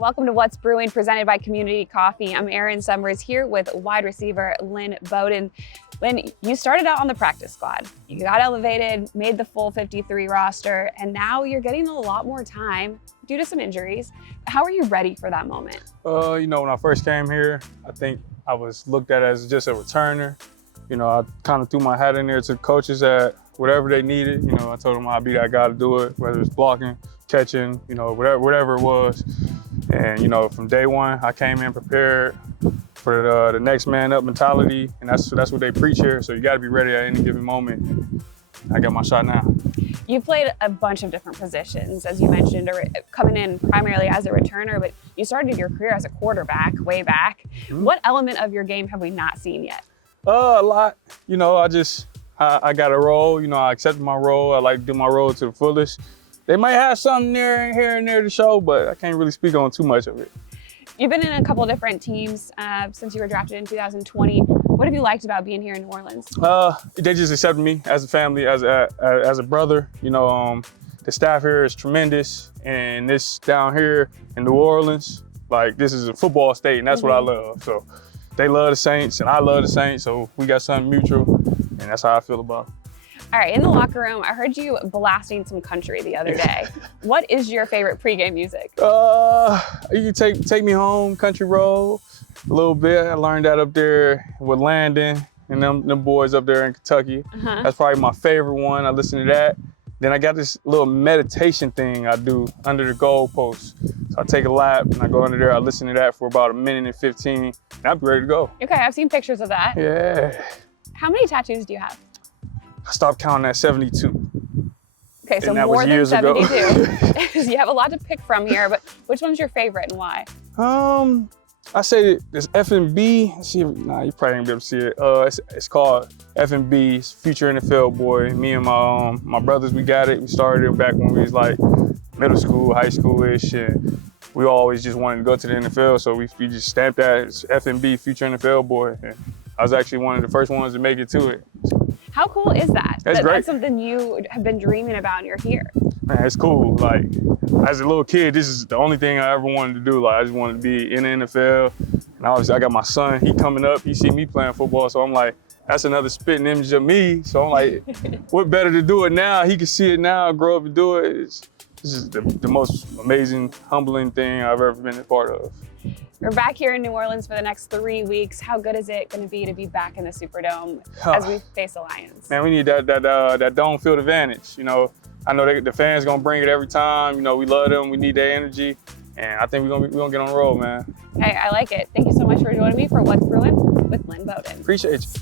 Welcome to What's Brewing, presented by Community Coffee. I'm Erin Summers here with wide receiver Lynn Bowden. Lynn, you started out on the practice squad. You got elevated, made the full 53 roster, and now you're getting a lot more time due to some injuries. How are you ready for that moment? When I first came here, I think I was looked at as just a returner. I kind of threw my hat in there to the coaches at whatever they needed. I told them I'd be that guy to do it, whether it's blocking, catching, whatever it was. And, from day one, I came in prepared for the next man up mentality, and that's what they preach here. So you got to be ready at any given moment. I got my shot now. You played a bunch of different positions, as you mentioned, or coming in primarily as a returner, but you started your career as a quarterback way back. Mm-hmm. What element of your game have we not seen yet? A lot. I got a role. I accepted my role. I like to do my role to the fullest. They might have something there, here and there to show, but I can't really speak on too much of it. You've been in a couple different teams since you were drafted in 2020. What have you liked about being here in New Orleans? They just accepted me as a family, as a brother. The staff here is tremendous, and this down here in New Orleans, this is a football state, and that's what I love. So they love the Saints, and I love the Saints, so we got something mutual, and that's how I feel about it. All right, in the locker room, I heard you blasting some country the other day. What is your favorite pregame music? You can take me home, country road, a little bit. I learned that up there with Landon and them boys up there in Kentucky. That's probably my favorite one. I listen to that. Then I got this little meditation thing I do under the goalpost. So I take a lap and I go under there. I listen to that for about 1:15, and I'm ready to go. Okay, I've seen pictures of that. Yeah. How many tattoos do you have? I stopped counting at 72. Okay, so more than 72. You have a lot to pick from here, but which one's your favorite and why? I say this F&B. You probably ain't gonna be able to see it. It's called F&B. It's Future NFL Boy. Me and my brothers, we got it. We started it back when we was middle school, high school-ish, and we always just wanted to go to the NFL, so we just stamped that. It's F&B, Future NFL Boy. And I was actually one of the first ones to make it to it. How cool is that? That's great. That's something you have been dreaming about and you're here. Man, it's cool. As a little kid, this is the only thing I ever wanted to do. I just wanted to be in the NFL. And obviously I got my son, he coming up, he see me playing football. So I'm like, that's another spitting image of me. So I'm like, what better to do it now? He can see it now, grow up and do it. This is the most amazing, humbling thing I've ever been a part of. We're back here in New Orleans for the next 3 weeks. How good is it going to be back in the Superdome as we face the Lions? Man, we need that dome field advantage. I know the fans gonna bring it every time. We love them. We need their energy, and I think we're gonna get on the road, man. Hey, I like it. Thank you so much for joining me for What's Brewing with Lynn Bowden. Appreciate you.